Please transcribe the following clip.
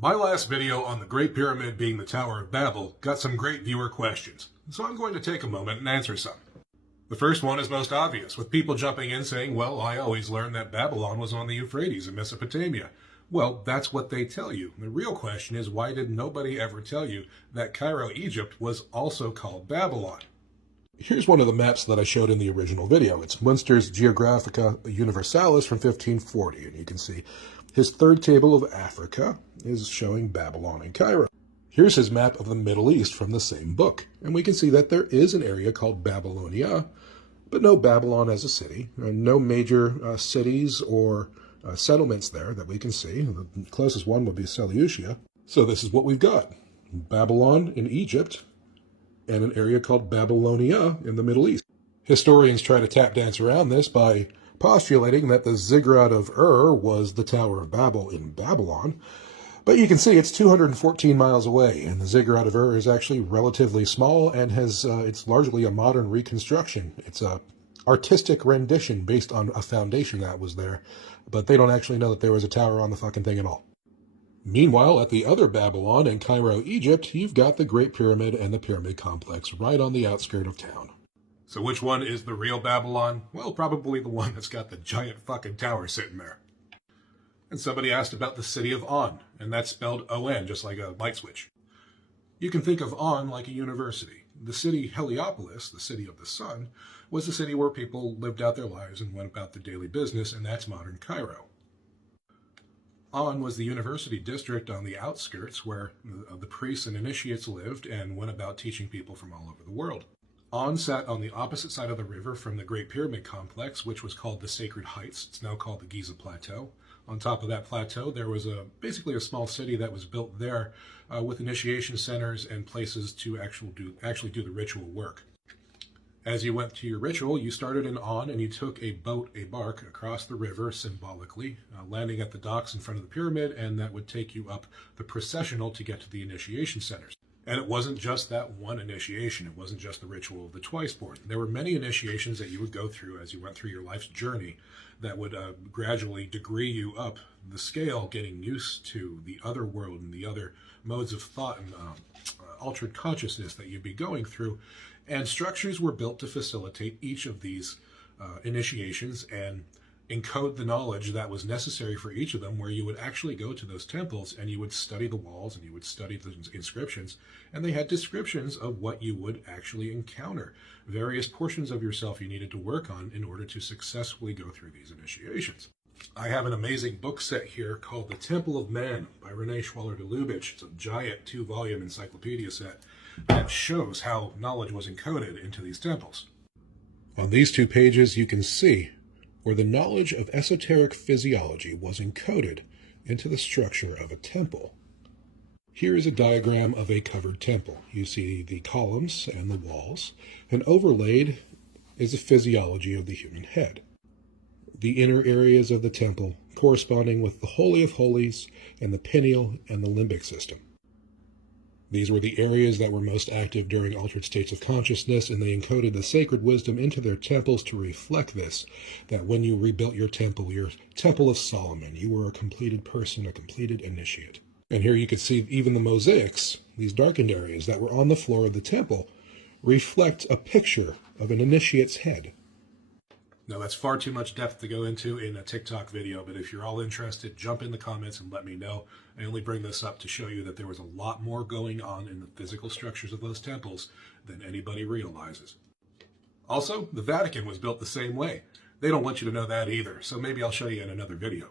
My last video on the Great Pyramid being the Tower of Babel got some great viewer questions, so I'm going to take a moment and answer some. The first one is most obvious, with people jumping in saying, well, I always learned that Babylon was on the Euphrates in Mesopotamia. Well, that's what they tell you. The real question is, why did nobody ever tell you that Cairo, Egypt was also called Babylon? Here's one of the maps that I showed in the original video. It's Munster's Geographica Universalis from 1540, and you can see his third table of Africa is showing Babylon and Cairo. Here's his map of the Middle East from the same book, and we can see that there is an area called Babylonia, but no Babylon as a city, no major cities or settlements there that we can see. The closest one would be Seleucia. So this is what we've got. Babylon in Egypt, and an area called Babylonia in the Middle East. Historians try to tap dance around this by postulating that the ziggurat of Ur was the Tower of Babel in Babylon, but you can see it's 214 miles away, and the ziggurat of Ur is actually relatively small and it's largely a modern reconstruction. It's a artistic rendition based on a foundation that was there, but they don't actually know that there was a tower on the fucking thing at all. Meanwhile, at the other Babylon in Cairo, Egypt, you've got the Great Pyramid and the Pyramid Complex right on the outskirt of town. So which one is the real Babylon? Well, probably the one that's got the giant fucking tower sitting there. And somebody asked about the city of On, and that's spelled O-N, just like a light switch. You can think of On like a university. The city Heliopolis, the city of the sun, was the city where people lived out their lives and went about their daily business, and that's modern Cairo. On was the university district on the outskirts where the priests and initiates lived and went about teaching people from all over the world. On sat on the opposite side of the river from the Great Pyramid Complex, which was called the Sacred Heights. It's now called the Giza Plateau. On top of that plateau, there was basically a small city that was built there with initiation centers and places to actually do the ritual work. As you went to your ritual, you started in On and you took a bark across the river symbolically, landing at the docks in front of the pyramid, and that would take you up the processional to get to the initiation centers. And it wasn't just that one initiation. It wasn't just the ritual of the twice born. There were many initiations that you would go through as you went through your life's journey that would gradually degree you up the scale, getting used to the other world and the other modes of thought and altered consciousness that you'd be going through. And structures were built to facilitate each of these initiations and encode the knowledge that was necessary for each of them, where you would actually go to those temples and you would study the walls and you would study the inscriptions, and they had descriptions of what you would actually encounter, various portions of yourself you needed to work on in order to successfully go through these initiations. I have an amazing book set here called The Temple of Man by Renee Schwaller de Lubitsch. It's a giant 2-volume encyclopedia set that shows how knowledge was encoded into these temples. On these 2 pages, you can see where the knowledge of esoteric physiology was encoded into the structure of a temple. Here is a diagram of a covered temple. You see the columns and the walls, and overlaid is the physiology of the human head. The inner areas of the temple corresponding with the Holy of Holies and the pineal and the limbic system. These were the areas that were most active during altered states of consciousness, and they encoded the sacred wisdom into their temples to reflect this, that when you rebuilt your Temple of Solomon, you were a completed person, a completed initiate. And here you could see even the mosaics, these darkened areas that were on the floor of the temple, reflect a picture of an initiate's head. Now, that's far too much depth to go into in a TikTok video, but if you're all interested, jump in the comments and let me know. I only bring this up to show you that there was a lot more going on in the physical structures of those temples than anybody realizes. Also, the Vatican was built the same way. They don't want you to know that either, so maybe I'll show you in another video.